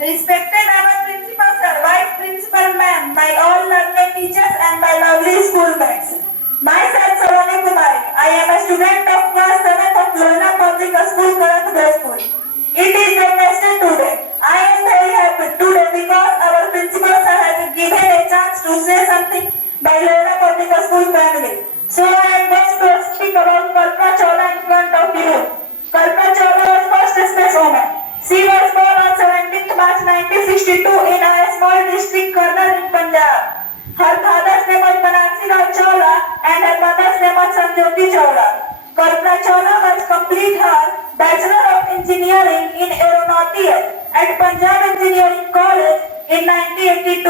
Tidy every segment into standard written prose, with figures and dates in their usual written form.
Respected our principal sir, vice principal ma'am, my all learned teachers and my lovely schoolmates. Myself Saloni Kumari. I am a student of class 7th of Lona Public School, Karatpur. It is Wednesday today. I am very happy today because our principal sir has given a chance to say something by Lona Public School family. So I am going to speak about Kalpana Chawla in front of you. Kalpana Chawla was first spacewoman. She was born on 17th March 1962 in a small district, Karnal in Punjab. Her father's name was Banarsi Rao Chawla and her mother's name was Sanjyoti Chawla. Kalpana Chawla was complete her Bachelor of Engineering in Aeronautics at Punjab Engineering College in 1982.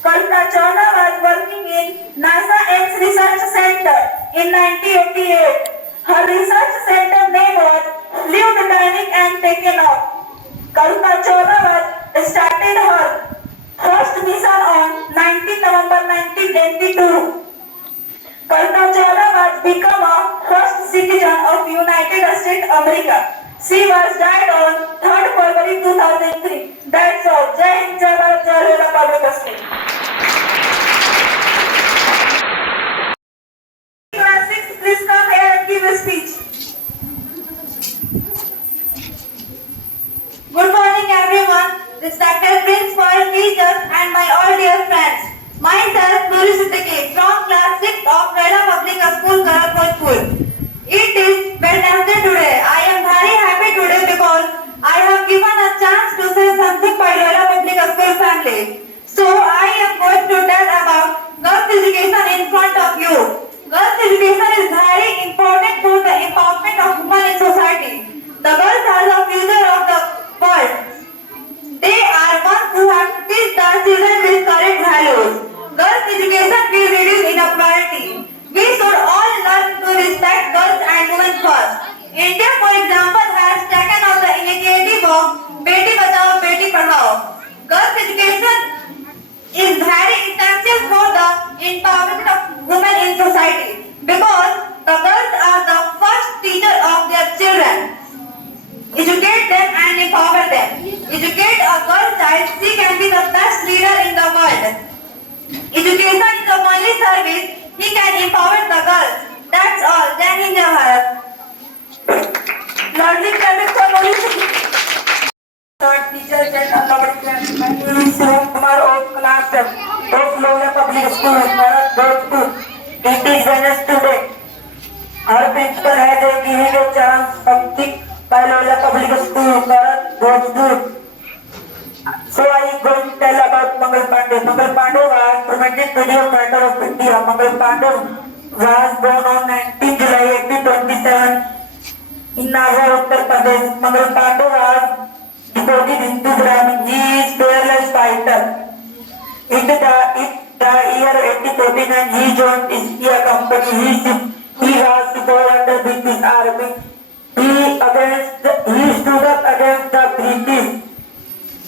Kalpana Chawla was working in NASA Ames Research Center in 1988. Her research center name was Fluid Dynamic and taken off. Kalpana Chawla was started her first mission on 19 November 1982. Kalpana Chawla was become a first citizen of United States America. She was died on 3rd February 2003. That's all. Jai Hind, Jai Bharat, Jai Lona Public School. Class 6, please come here and give a speech. Good morning everyone, respected principal, teachers and my all dear friends. Myself Nuri Siddiqui from class 6 of Rela Public School, Karatpur. It is Wednesday today. I am very happy today because I have given a chance to say something by Rela Public School family. So I am going to tell about girls education in front of you. Girls education is very important for the empowerment of women in society. The girls are the future of the world. They are ones who have to teach the children with correct values. Girls' education will reduce inequality. We should all learn to respect girls and women first. India, for example, has taken up the initiative of Beti Bachao, Beti Padhao. Girls' education is very essential for the empowerment of women in society because the girls are the first teacher of their children. Educate them and empower them. Educate a girl child, she can be the best leader in the world. Education is the only service he can empower the girls. That's all. Jai Hind, Jai Bharat. Lordly Private School, teachers and unlawful friends. My name is Shivam Kumar of class 7 of Lona Public School, Karatpur. It is Wednesday today. Our principal has given a chance something by Lona Public School, Karatpur. So I am going to tell about Mangal Pandey. Mangal Pandey was tremendous video fighter of India. Mangal Pandey was born on 19 July 1827 in Nagpur, Uttar Pradesh. Mangal Pandey was devoted Hindu Brahmin. He is fearless fighter. In the year 1849, he joined East India Company. He was to go under British Army. He stood up against the British.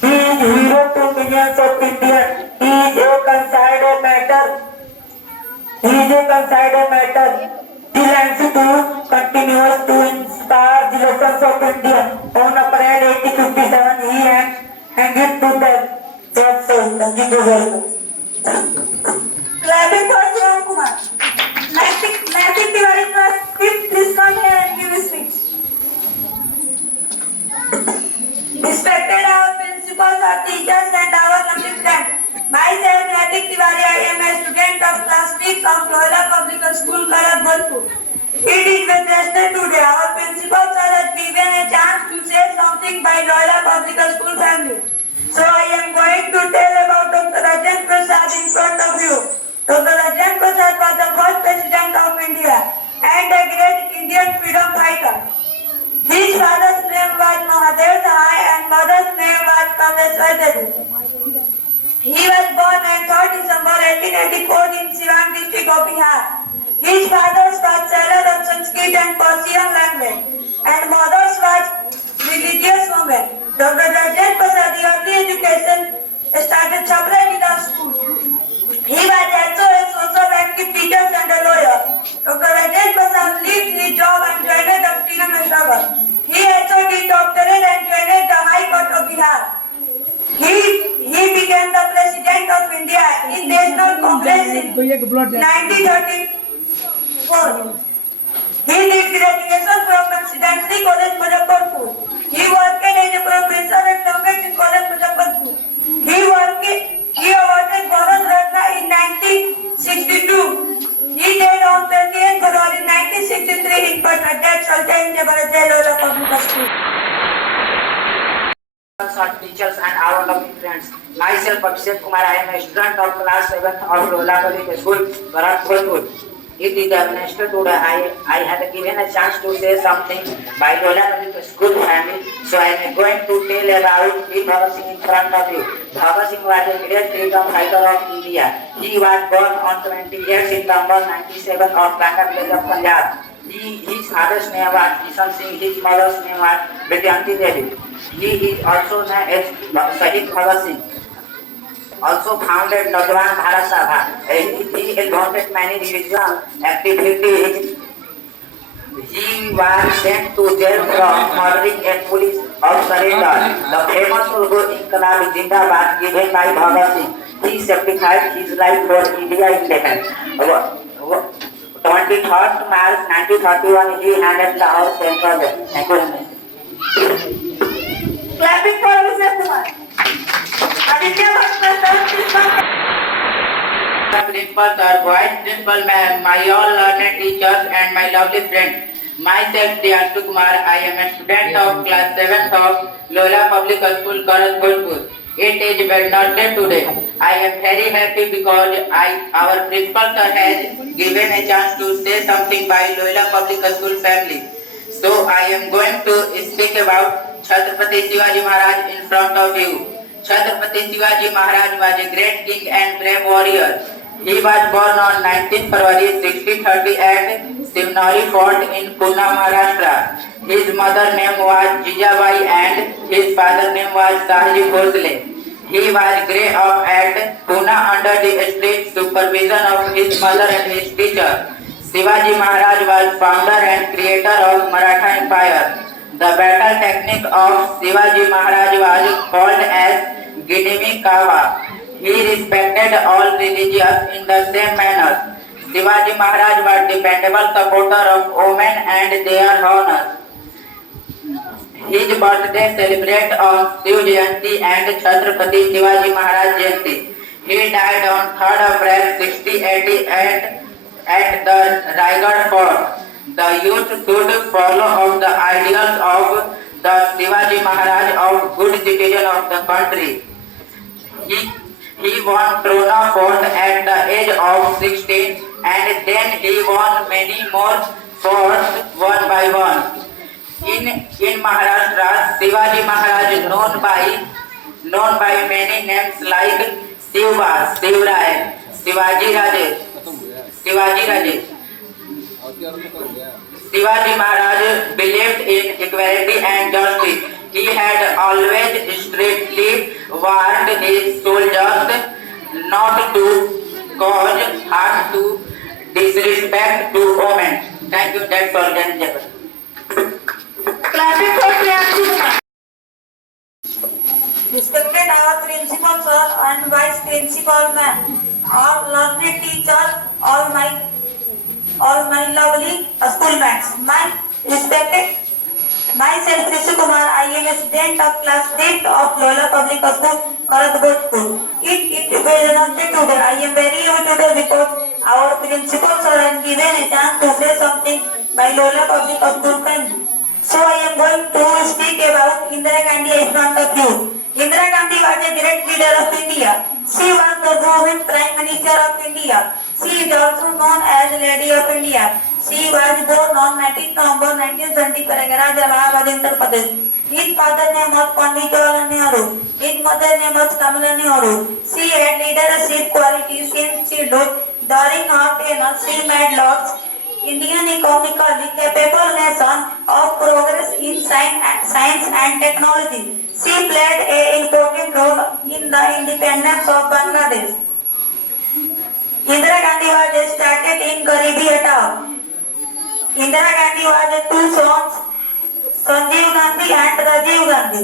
He is hero to millions of Indians. He is a considered matter. He likes to continues to inspire the lessons of India. On April 1857, he hanged to death. That's all. Thank you very much. Clapping for Shivam Kumar. Naitik Tiwari class 5th, please come here and give a speech. Respected our principals, our teachers and our lovely friends. Myself Naitik Tiwari, I am a student of class 6 of Loyola Public School, Karatpur. It is Wednesday today. Our principal sir has given a chance to say something by Loyola Public School family. So I am going to tell about Dr. Rajendra Prasad in front of you. Dr. Rajendra Prasad was the first president of India and a great Indian freedom fighter. His father's name was Mahadev Sahai and mother's name was Kamleshwar Devi. He was born on 3rd December 1884 in Siwan district of Bihar. His father's was seller of Sanskrit and Persian language and mother's was religious woman. Dr. Rajendra Prasad early education started Chhabra Middle School. He was also a social active teacher and a lawyer. Dr. Rajendra Prasad left his job and joined the freedom struggle. He also did doctorate and joined the High Court of Bihar. कोई एक blood 1934. He did graduation from Presidency College, Muzaffarpur. He worked as a professor at Government College, Muzaffarpur. He awarded Bharat Ratna in 1962. He died on 28th February 1963 in Patna. That's all. Thank you, Bharat Lola Public School. Our teachers and our lovely friends. Myself, Abhishek Kumar, I am a student of class 7th of Lola Public School, Bharatpur. It is a minister today. I have given a chance to say something by Lola Public School family, so I am going to tell about Veer Bhagat Singh in front of you. Bhagat Singh was a great freedom fighter of India. He was born on 28 September 1997 of Kanga village of Punjab. His father's name was Kishan Singh, his mother's name was Vidyanti Devi. He is also known as Shahid Bhagat Singh. Also founded Naujawan Bharat Sabha. He adopted many religious activities. He was sent to jail from murdering a police officer. The famous logo Inqilab Zindabad given by Bhagat Singh. He sacrificed his life for India independence. 23rd March 1931, he handed Lahore Central Jail. Thank you. Clapping for Abhishek Kumar. Aditya Bhatt, Principal, sir, vice principal, ma'am, my all learned teachers and my lovely friends. Myself, Diyanshu Kumar, I am a student of class 7th of Lola Public School, Bharatpur. It is Wednesday today. I am very happy because our principal sir has given a chance to say something by Lola Public School family. So I am going to speak about Chhatrapati Shivaji Maharaj in front of you. Chhatrapati Shivaji Maharaj was a great king and brave warrior. He was born on 19th February 1630 at Simnari Fort in Pune, Maharashtra. His mother name was Jijabai and his father name was Shahaji Bhosle. He was grew up at Pune under the strict supervision of his mother and his teacher. Shivaji Maharaj was founder and creator of Maratha Empire. The battle technique of Shivaji Maharaj was called as Gidimi Kawa. He respected all religions in the same manner. Shivaji Maharaj was dependable supporter of women and their honor. His birthday celebrated on Shiv Jayanti and Chhatrapati Shivaji Maharaj Jayanti. He died on 3rd April 1680 at the Raigad Fort. The youth should follow of the ideals of the Shivaji Maharaj of good citizen of the country. He won Trona Fort at the age of 16 and then he won many more forts one by one. In Maharashtra, Shivaji Maharaj known by many names like Shiva, Shivrai, Shivaji Raje. Shivaji Maharaj believed in equality and justice. He had always strictly warned his soldiers not to cause harm to disrespect to women. Thank you. That's all. clapping for Diyanshu Kumar. Respected our principal sir and vice principal ma'am, all learned teachers, all my lovely schoolmates. Myself, Rishi Kumar, I am a student of class 8 of Lola Public School, Bharatpur. It is Wednesday today. I am very happy today because our principal sir has given a chance to say something by Lola Public School family. So I am going to speak about Indira Gandhi in front of you. Indira Gandhi was a great leader of India. She was the woman Prime Minister of India. She is also known as Lady of India. She was born on 19th November 1920 Prayagraj, Allahabad, Uttar Pradesh. His father name was Pandit Jawaharlal Nehru. His mother name was Kamala Nehru. She had leadership qualities since childhood. During her tenure, she made laws. Indian economically capable nation of progress in science and technology. She played an important role in the independence of Bangladesh. Indira Gandhi was started in Garibi Hatao. Indira Gandhi was two sons, Sanjeev Gandhi and Rajiv Gandhi.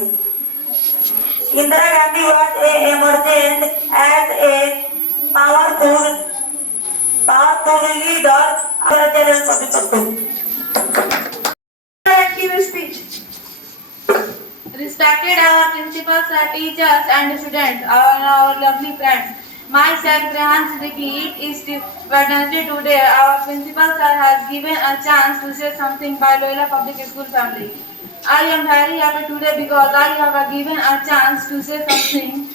Indira Gandhi was emerged as a powerful Power to the leader, our general public school. Give a speech. Respected our principals, our teachers and students, our lovely friends. Myself, Rehan Siddiqui, it is Wednesday today. Our principal sir has given a chance to say something by Loyola Public School family. I am very happy today because I have given a chance to say something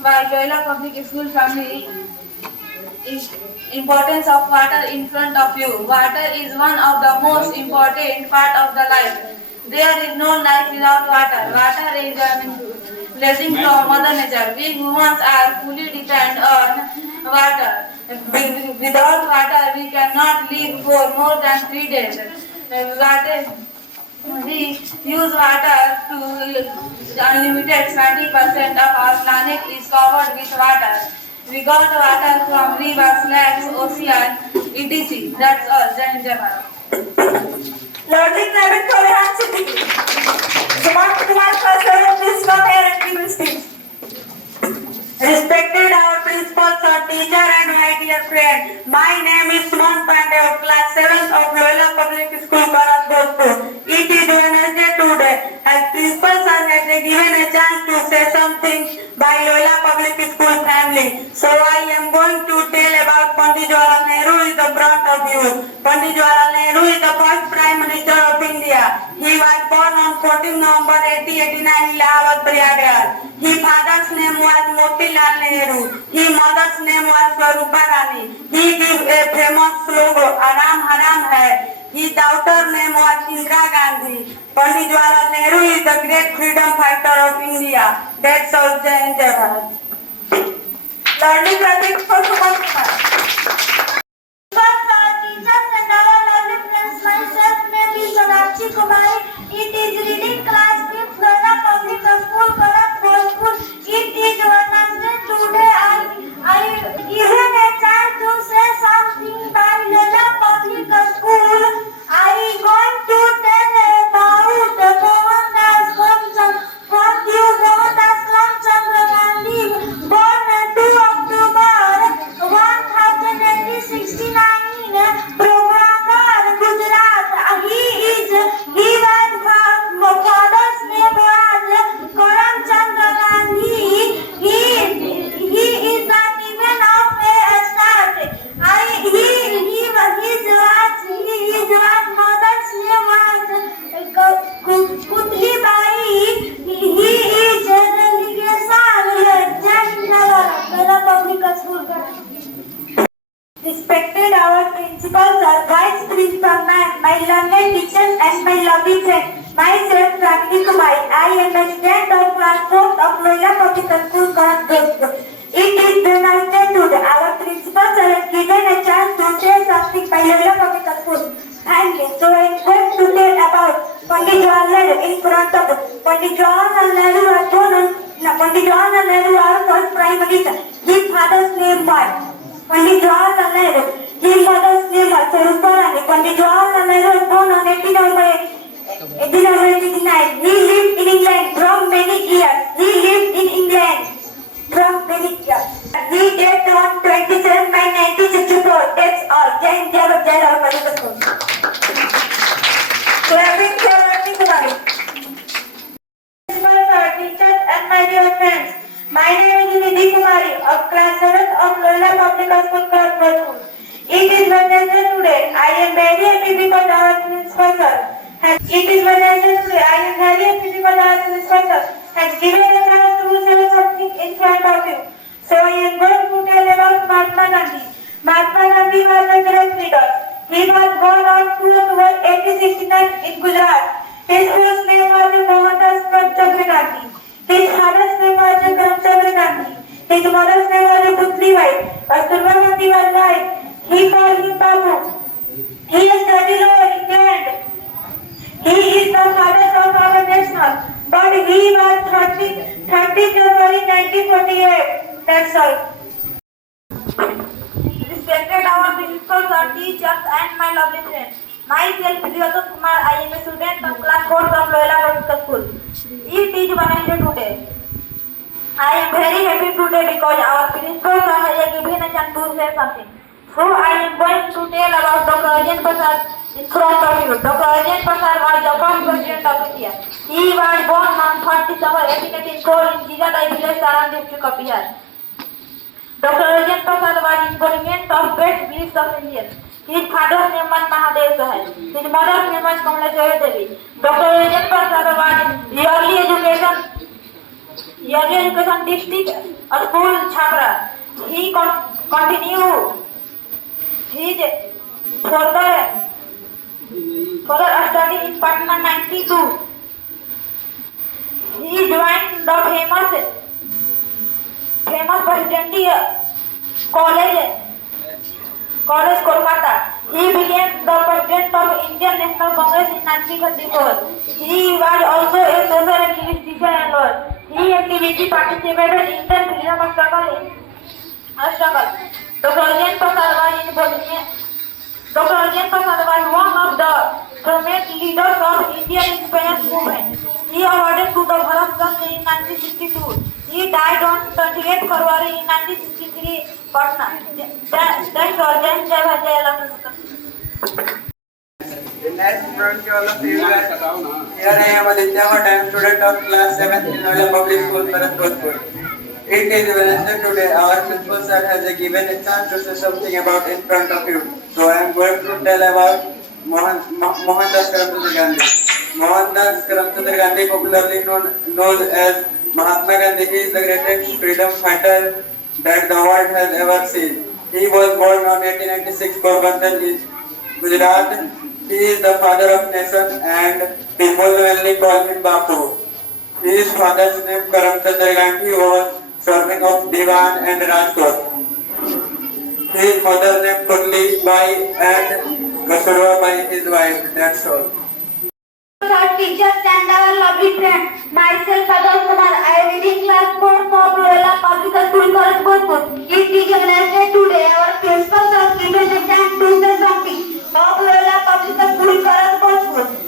by Loyola Public School family. Importance of water in front of you. Water is one of the most important part of the life. There is no life without water. Water is a blessing from Mother Nature. We humans are fully dependent on water. Without water, we cannot live for more than 3 days. We use water to unlimited. 20% of our planet is covered with water. We got water from rivers, lakes, ocean, etc. That's all. Jai Hind, Jai Bharat. Loudly clapping for Rehan Siddiqui. Suman Kumar Sir, please come here and give a speech. Respected our principals, our teacher and my dear friend. My name is Suman Pandey of class 7th of Loyola Public School, Bharatpur. It is Wednesday today. As principal sir has given a chance to say something by Loyola Public School family. So I am going to tell about Pandit Jawaharlal Nehru is the brunt of youth. Pandit Jawaharlal Nehru is the first Prime Minister of India. He was born on 14 November 1889 in Allahabad, Prayagraj. His father's name was Motilal Nehru. His mother's name was Swarupa Rani. He gave a famous slogan, Aram Haram Hai. His daughter's name was Indira Gandhi. Pandit Jawaharlal Nehru is the great freedom fighter of India. That's all. Jai Hind, Jai Bharat. Learning clapping for Suman Kumar. Teachers and our lovely friends, myself name is Sonakshi Kumari. It is reading class 5th Loyola Public School, Bharatpur. It is Wednesday today. I given a chance to say something by Loyola Public School. I going to tell about Mohandas Karamchandra Gandhi, born 2 October 1869, Programmer, Gujarat. He was father's name was Karamchandra Gandhi. He is not even of a start. His mother's name was Kutlibai. He is a delegation public school. Respected our principals, our vice principal ma'am, my learned teachers and my lovely friend. Myself, Rakhi Kumari. I am a student of class 4th of Loyola Public School, Bharatpur. It is Wednesday today. Our principals have given a chance to say something by Loyola Public School. Family. So I am going to tell about Pandit Jawaharlal Nehru in front of Pandit Jawaharlal Nehru was born on Pandit Jawaharlal Nehru, our first Prime Minister. His father's name was Pandit Jawaharlal Nehru. His mother's name was Swarupa Rani. Pandit Jawaharlal Nehru was born on 18 November 1889. He lived in England from many years. He died on 27 May 1964. That's all. Jai Hind, Jai Bharat, Jai Bharat, Public School. Clapping for Rakhi Kumari. Principals, our teachers and my dear friends. My name is Nidhi Kumari of class 7th of Loyola Public School, Bharatpur. It is Wednesday today. I am very happy because our principal sir has given a chance to say something in front of you. So I am going to tell about Mahatma Gandhi. Mahatma Gandhi was a great leader. He was born on 2 October 1869 in Gujarat. His first name was Mohandas Karamchandra Gandhi. His father's name was Karamchandra Gandhi. His mother's name was Kutlibai. Kasturba Gandhi was wife. He called him Babu. He studied law in England. He is the father of our nation. But he was 30 January 1948. That's all. Respected our principals, our teachers and my lovely friends. Myself, Priyatma Kumar, I am a student of class 4th of Loyola Public School. It is Wednesday today. I am very happy today because our principal sir has given a chance to say something. So I am going to tell about Dr. Rajendra Prasad in front of you. Dr. Rajendra Prasad was the first president of India. He was born on 30 December 1884 in Jigatai village, Saran district of Bihar. Dr. Rajendra Prasad was embodiment of best beliefs of Indians. His father's name was Mahadev Sahai. His mother's name was Kamleshwari Devi. Dr. Rajendra Prasad was early education district school Chhapra. He continued his further study in Patna 92. He joined the famous Presidential College Kolkata. He became the president of Indian National Congress in 1934. He was also a social activist, teacher and lawyer. He actively participated in the freedom struggle. Dr. Rajendra Prasad was one of the prominent leaders of Indian independence movement. He awarded to the Bharat Ratna in 1962. He died on 28 February in 1963, Patna. Thanks for Jai Bhajai. Nice to meet you all of you guys. Here I am Aditya Bhatt. I am student of class 7th in Noida Public School, Bharatpur. It is Wednesday today. Our principal sir has given a chance to say something about in front of you. So I am going to tell about Mohandas Karamchand Gandhi. Mohandas Karamchand Gandhi, popularly known as Mahatma Gandhi, he is the greatest freedom fighter that the world has ever seen. He was born on 1896 Porbandar, Gujarat. He is the father of nation and people mainly call him Bapu. His father's name Karamchand Gandhi was serving of Diwan and Rajkot. His mother's name Kurli Bai and Kasturba Bai, his wife. That's all. Our teachers and our lovely friends, myself Adol Kumar, I am reading class 4 of Loyola Public School, Bharatpur. It is a Wednesday today. Our principal has given a chance to say something of Loyola Public School, Bharatpur.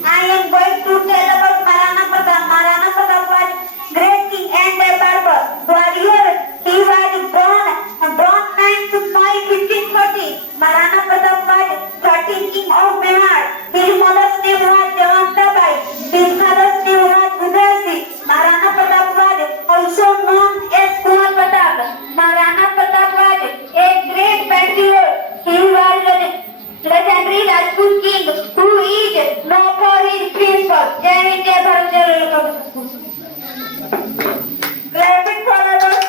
I am going to tell about Maharana Pratap. Maharana Pratap was great king and a barber. Warrior, he was born 9th May 1540. Maharana Pratap was 13th king of Bihar. His mother's name was Devanta Bai. His father's name was Uday Singh. Maharana Pratap was also known as Kumar Pratap. Maharana Pratap was a great patriot. He was a legendary Rajput king who is known for his principles. Jai Hind, Jai Bharat, Jai Republic. Clapping for others.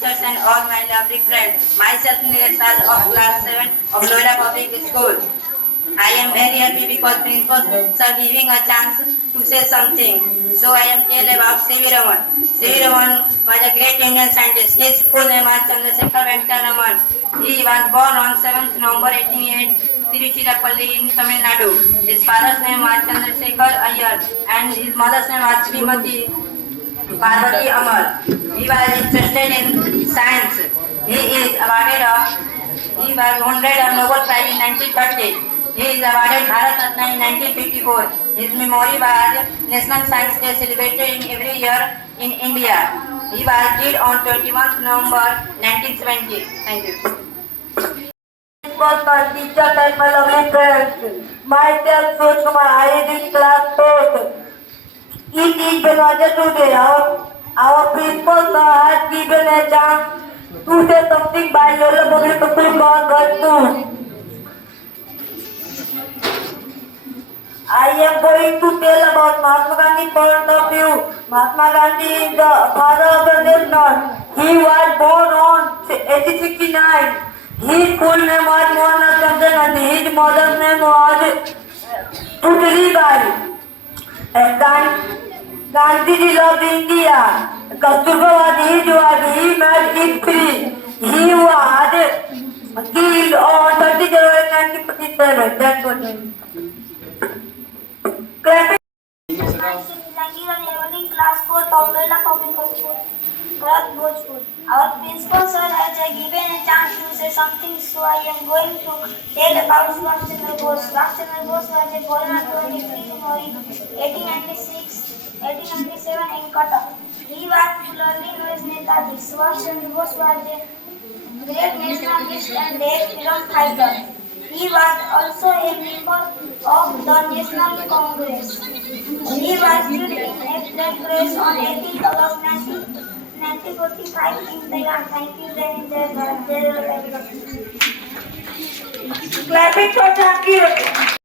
Teachers and all my lovely friends, myself Neeraj Raj of class 7 of Noida Public School. I am very happy because principal sir giving a chance to say something. So I am tell about C.V. Raman. C.V. Raman was a great Indian scientist. His full name was Chandrasekhar Venkata Raman. He was born on 7th November 1888 Tiruchirappalli in Tamil Nadu. His father's name was Chandrasekhar Iyer and his mother's name was Srimati Parvati Amar. He was interested in science. He was awarded a Nobel Prize in 1930. He is awarded Bharat Ratna in 1954. His memory was National Science Day celebrated in every year in India. He was dead on 21st November 1970. Thank you. Was my teacher and my lovely friends. Myself, Suraj Kumar, I read in class 4th. It is Wednesday today. Our principal sir has given a chance to say something by Loyola Public School, Bharatpur. I am going to tell about Mahatma Gandhi's point of view. Mahatma Gandhi is the father of the nation. He was born on 1869. His full name was Mohandas Karamchand Gandhi. His mother's name was Putli Bai. Gandhiji loved India. Kasturba was his wife. He married his free. He was killed on 30 January 1947. That's what I mean. Clapping. Enrolling class 4 of Loyola Public School, Bharatpur. Our principal sir has given a chance to say something, so I am going to tell about Subhash Chandra Bose. Subhash Chandra Bose was born on 23 January 1897 in Cuttack. He was popularly known as Netaji. Subhash Chandra Bose was a great nationalist and a freedom fighter. He was also a member of the National Congress. He was killed in a plane crash on 18th August 1945 in Tehran. Thank you, Jai Hind, Jai Bharat, Jai Hind. Clapping for Jhanki Ratna.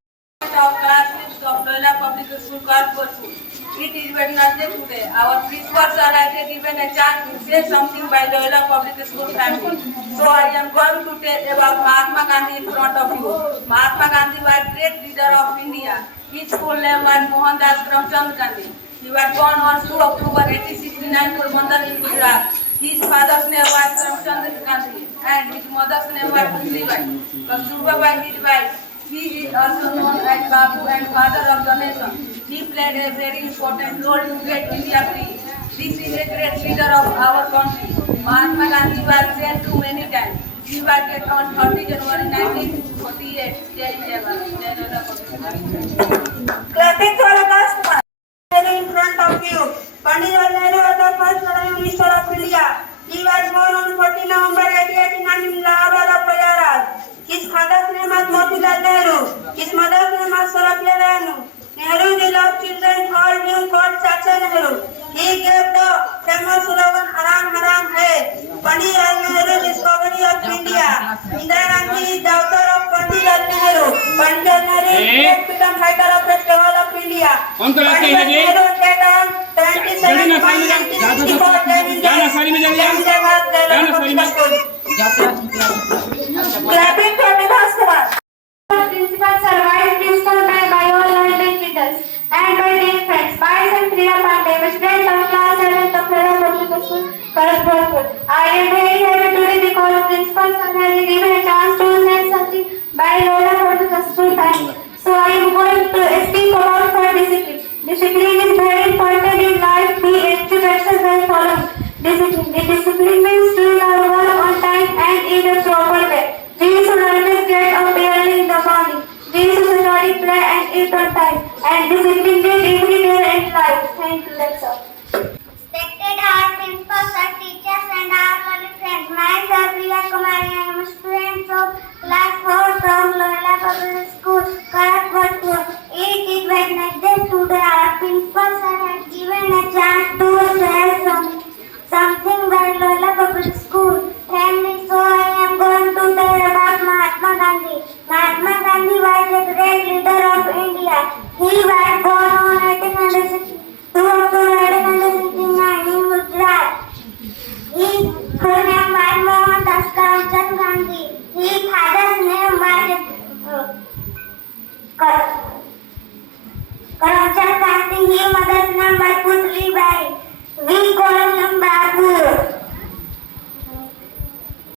Of class 6 of Loyola Public School, Kanpur. It is Wednesday today. Our principals are given a chance to say something by Loyola Public School family. So I am going to tell about Mahatma Gandhi in front of you. Mahatma Gandhi was great leader of India. His full name was Mohandas Karamchand Gandhi. He was born on 2 October 1869 Porbandar in Gujarat. His father's name was Karamchand Gandhi and his mother's name was Putlibai. Kasturba was his wife. He is also known as Babu and father of the nation. He played a very important role to get India free. This is a great leader of our country. Mahatma Gandhi was jailed too many times. He was killed on 30 January 1948. Jai Jai Clapping for Akash Kumar. In front of you, Pandit Jawaharlal Nehru was the first Prime Minister of India. He was born on 14 November 1889 in Allahabad of Gujarat. His father's name was Motilal Nehru. His mother's name was Sarabya Nehru. Nehru loved children, called him called Chacha Nehru. He gave the famous slogan Haram Haram Hai. Pandit Jawaharlal Nehru discovery of India. Indira Gandhi is daughter of Pandit Jawaharlal Nehru. Pandit Jawaharlal Nehru is great freedom fighter of the struggle of India. Pandit Jawaharlal Nehru died on 27 March 1964. Clapping for Vibhas Kumar. Principals are vice principal by all learning leaders and by dear friends. Myself, Priya Pandey, student of class 7th of Loyola Public School, Kharagpur. I am very happy today because principals are having given a chance to say something by Loyola Public School family. So I am going to speak about for discipline. Discipline is very important in life. We education will follow discipline. The discipline means doing our work on time and in a proper way. We should always get up early in the morning. We should study, play and eat on time. And discipline is everywhere in life. Thank you, that's all.